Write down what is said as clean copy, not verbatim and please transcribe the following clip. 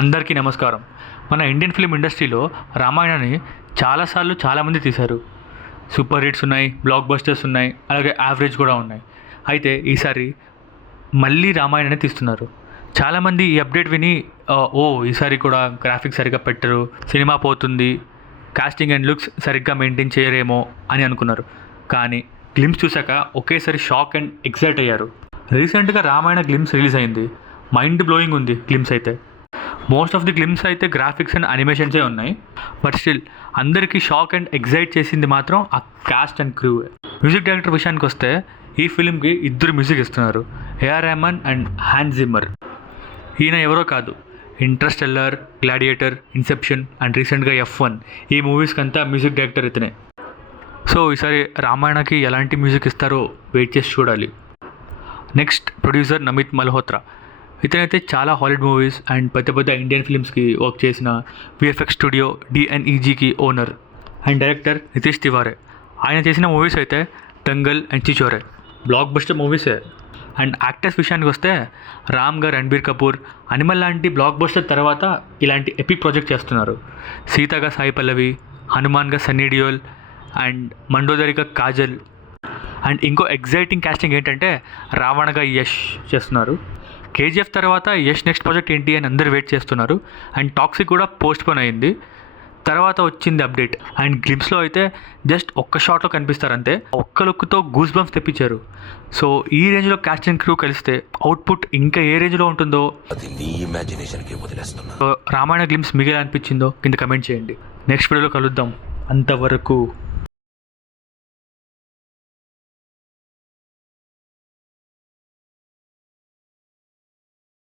అందరికీ నమస్కారం. మన ఇండియన్ ఫిల్మ్ ఇండస్ట్రీలో రామాయణాన్ని చాలాసార్లు చాలామంది తీశారు. సూపర్ హిట్స్ ఉన్నాయి, బ్లాక్ బస్టర్స్ ఉన్నాయి, అలాగే యావరేజ్ కూడా ఉన్నాయి. అయితే ఈసారి మళ్ళీ రామాయణాన్ని తీస్తున్నారు. చాలామంది ఈ అప్డేట్ విని ఈసారి కూడా గ్రాఫిక్స్ సరిగ్గా పెట్టరు, సినిమా పోతుంది, కాస్టింగ్ అండ్ లుక్స్ సరిగ్గా మెయింటైన్ చేయరేమో అని అనుకున్నారు. కానీ గ్లిమ్స్ చూశాక ఒకేసారి షాక్ అండ్ ఎక్సైట్ అయ్యారు. రీసెంట్గా రామాయణ గ్లిమ్స్ రిలీజ్ అయింది. మైండ్ బ్లోయింగ్ ఉంది గ్లిమ్స్ అయితే. మోస్ట్ ఆఫ్ ది గ్లిమ్స్ అయితే గ్రాఫిక్స్ అండ్ అనిమేషన్సే ఉన్నాయి. బట్ స్టిల్ అందరికీ షాక్ అండ్ ఎగ్జైట్ చేసింది మాత్రం ఆ cast and crew. Music director విషయానికి వస్తే ఈ ఫిలింకి ఇద్దరు మ్యూజిక్ ఇస్తున్నారు, AR Rahman and Hans Zimmer. ఈయన ఎవరో కాదు, ఇంటర్స్టెల్లార్, గ్లాడియేటర్, ఇన్సెప్షన్ అండ్ రీసెంట్గా F1 ఈ మూవీస్కి అంతా మ్యూజిక్ డైరెక్టర్ ఇతనే. సో ఈసారి రామాయణకి ఎలాంటి మ్యూజిక్ ఇస్తారో వెయిట్ చేసి చూడాలి. Next producer Namit Malhotra. ఇతనైతే చాలా హాలీవుడ్ మూవీస్ అండ్ పెద్ద పెద్ద ఇండియన్ ఫిల్మ్స్కి వర్క్ చేసిన VFX స్టూడియో DNEGకి owner and director Nitesh Tiwari. ఆయన చేసిన మూవీస్ అయితే Dangal and Chhichhore blockbuster మూవీసే. అండ్ యాక్టర్స్ విషయానికి వస్తే రామ్గా రణబీర్ కపూర్, అనిమల్ లాంటి బ్లాక్ బస్టర్ తర్వాత ఇలాంటి ఎపిక్ ప్రాజెక్ట్ చేస్తున్నారు. సీతగా సాయి పల్లవి, హనుమాన్గా సన్నీ డియోల్ అండ్ మండోదరిగా కాజల్. అండ్ ఇంకో ఎగ్జైటింగ్ కాస్టింగ్ ఏంటంటే రావణగా యష్ చేస్తున్నారు. KGF తర్వాత యష్ నెక్స్ట్ ప్రాజెక్ట్ ఏంటి అని అందరు వెయిట్ చేస్తున్నారు. అండ్ టాక్సిక్ కూడా పోస్ట్ పోన్ అయింది, తర్వాత వచ్చింది అప్డేట్. అండ్ గ్లిమ్స్లో అయితే జస్ట్ ఒక్క షాట్లో కనిపిస్తారు అంతే. ఒక్క లుక్తో గూస్ బంప్స్ తెప్పించారు. సో ఈ రేంజ్లో కాస్ట్ అండ్ క్రూ కలిస్తే అవుట్పుట్ ఇంకా ఏ రేంజ్లో ఉంటుందో. రామాయణ గ్లిమ్స్ మీకు ఎలా అనిపించిందో కింద కమెంట్ చేయండి. నెక్స్ట్ వీడియోలో కలుద్దాం. అంతవరకు